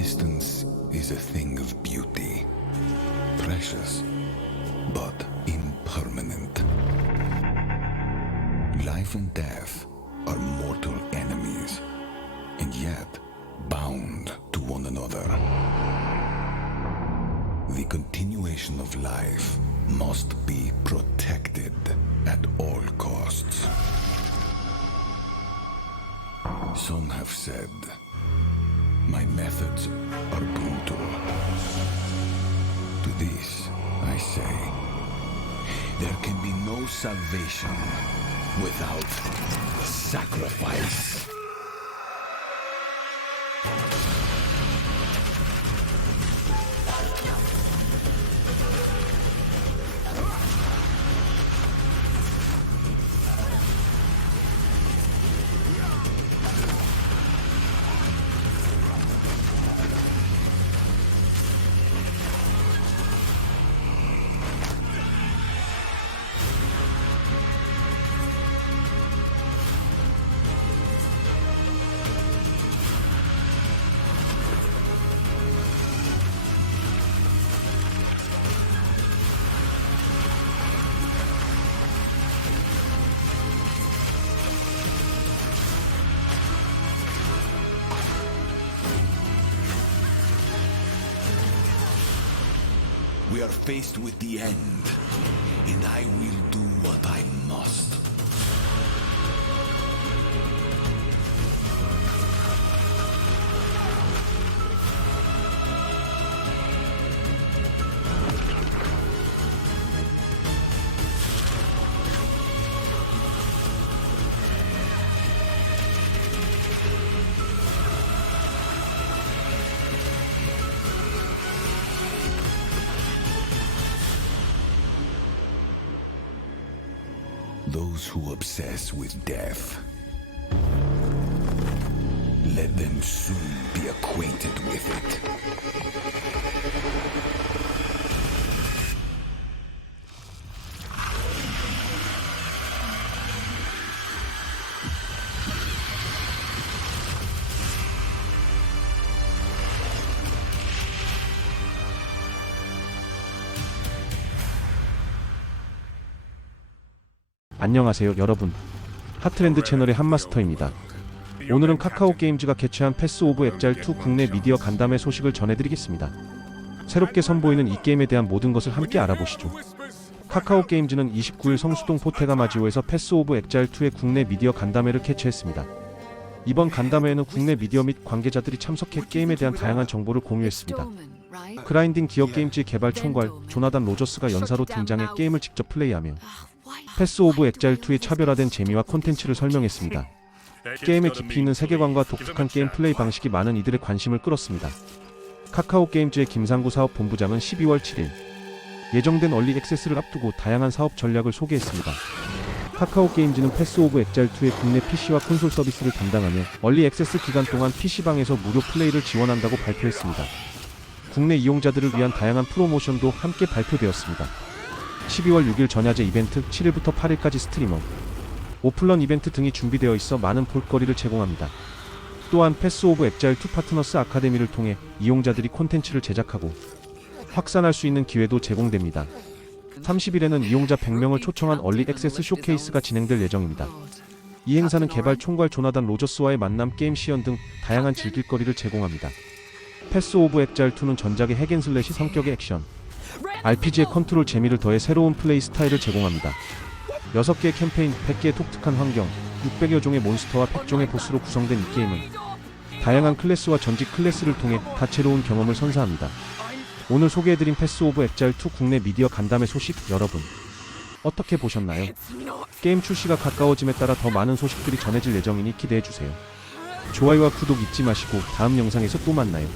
Existence is a thing of beauty, precious, but impermanent. Life and death are mortal enemies, and yet bound to one another. The continuation of life must be protected at all costs. Some have said my methods are brutal. To this, I say, there can be no salvation without sacrifice. We are faced with the end, and I will do what I must. Those who obsess with death, let them soon be acquainted with it. 안녕하세요 여러분. 하트랜드 채널의 한마스터입니다. 오늘은 카카오 게임즈가 개최한 패스 오브 엑잘 2 국내 미디어 간담회 소식을 전해드리겠습니다. 새롭게 선보이는 이 게임에 대한 모든 것을 함께 알아보시죠. 카카오 게임즈는 29일 성수동 포테가 마지오에서 패스 오브 엑잘 2의 국내 미디어 간담회를 개최했습니다. 이번 간담회에는 국내 미디어 및 관계자들이 참석해 게임에 대한 다양한 정보를 공유했습니다. 그라인딩 기업 게임즈 개발 총괄 조나단 로저스가 연사로 등장해 게임을 직접 플레이하며 패스 오브 엑자일 2의 차별화된 재미와 콘텐츠를 설명했습니다. 게임의 깊이 있는 세계관과 독특한 게임 플레이 방식이 많은 이들의 관심을 끌었습니다. 카카오 게임즈의 김상구 사업 본부장은 12월 7일 예정된 얼리 액세스를 앞두고 다양한 사업 전략을 소개했습니다. 카카오 게임즈는 패스 오브 엑자일 2의 국내 PC와 콘솔 서비스를 담당하며 얼리 액세스 기간 동안 PC방에서 무료 플레이를 지원한다고 발표했습니다. 국내 이용자들을 위한 다양한 프로모션도 함께 발표되었습니다. 12월 6일 전야제 이벤트 7일부터 8일까지 스트리머 오플런 이벤트 등이 준비되어 있어 많은 볼거리를 제공합니다. 또한 패스 오브 엑자일 2 파트너스 아카데미를 통해 이용자들이 콘텐츠를 제작하고 확산할 수 있는 기회도 제공됩니다. 30일에는 이용자 100명을 초청한 얼리 액세스 쇼케이스가 진행될 예정입니다. 이 행사는 개발 총괄 조나단 로저스와의 만남 게임 시연 등 다양한 즐길거리를 제공합니다. 패스 오브 엑자일 2는 전작의 핵앤슬래시 성격의 액션 RPG의 컨트롤 재미를 더해 새로운 플레이 스타일을 제공합니다. 6개의 캠페인, 100개의 독특한 환경, 600여 종의 몬스터와 100종의 보스로 구성된 이 게임은 다양한 클래스와 전직 클래스를 통해 다채로운 경험을 선사합니다. 오늘 소개해드린 패스 오브 엑자일 2 국내 미디어 간담회 소식 여러분 어떻게 보셨나요? 게임 출시가 가까워짐에 따라 더 많은 소식들이 전해질 예정이니 기대해주세요. 좋아요와 구독 잊지 마시고 다음 영상에서 또 만나요.